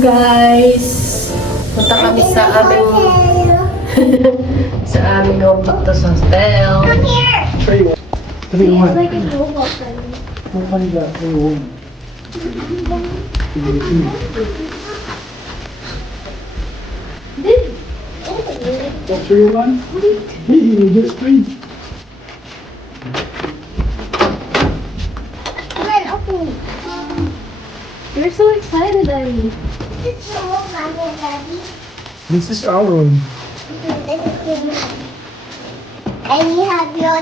guys! Punta kami sa aming sa aming home back to hostel. Come here. 3-1. Like a robot. Open the 3-1. Oh, 3-1? Hey, you just 3. Come on, open it. You're so excited, Daddy. This is your home, Mommy and Daddy. This is our room. This is your room. And you have your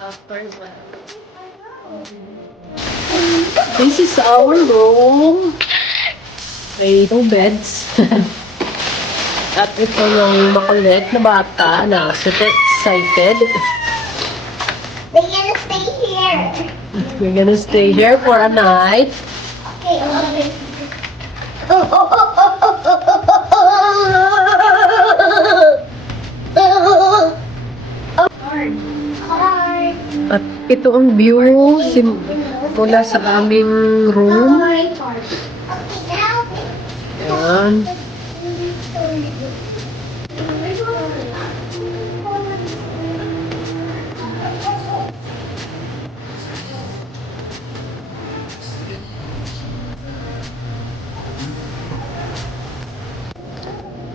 After that. This is our room. May 2 beds. At ito yung makulit na bata na super excited. They're gonna stay here. We're gonna stay here for a night. Okay, open. Hard. At ito ang view mula sa aming room. Okay, now. Yan.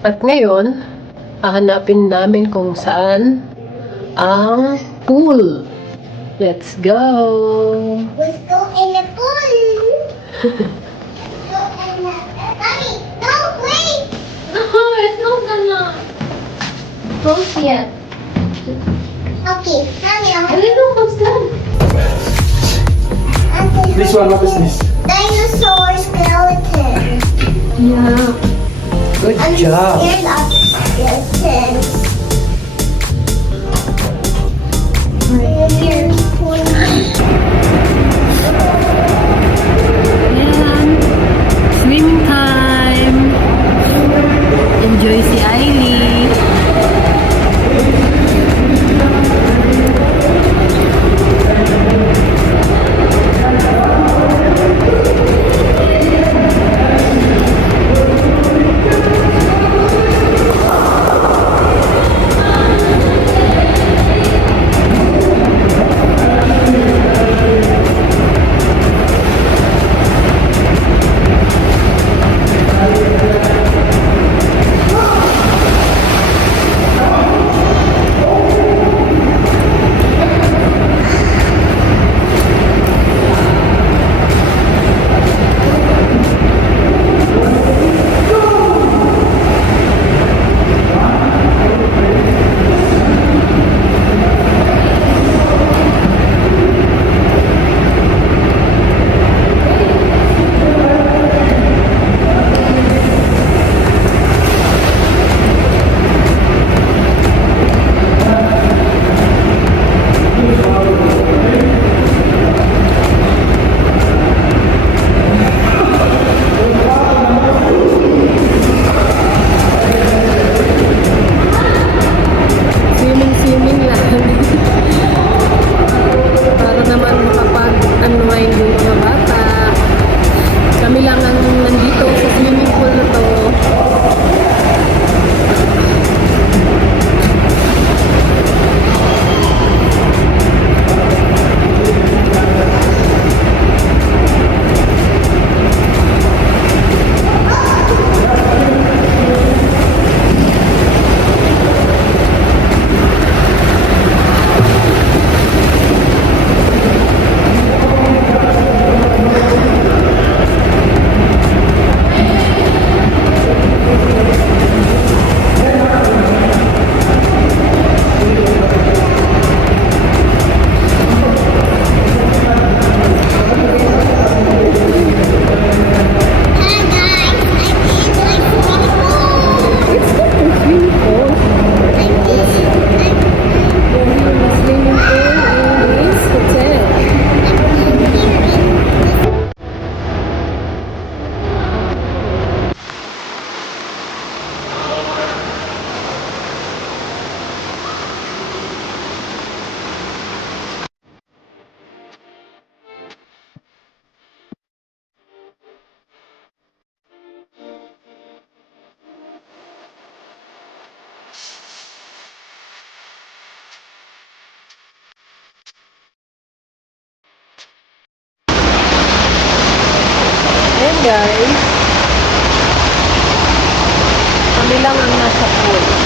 At ngayon, hahanapin namin kung saan ang pool. Let's go! Let's go in the pool. Go in the... Mommy, no, wait. It's not gonna close yet. Okay, Mommy, A little close down. This one, what is this? Dinosaur skeleton. Yeah. Good I'm job. scared of skeletons. Here. Ayan. Swimming time. Enjoy si Ailey. guys. Kami lang ang nasa pool.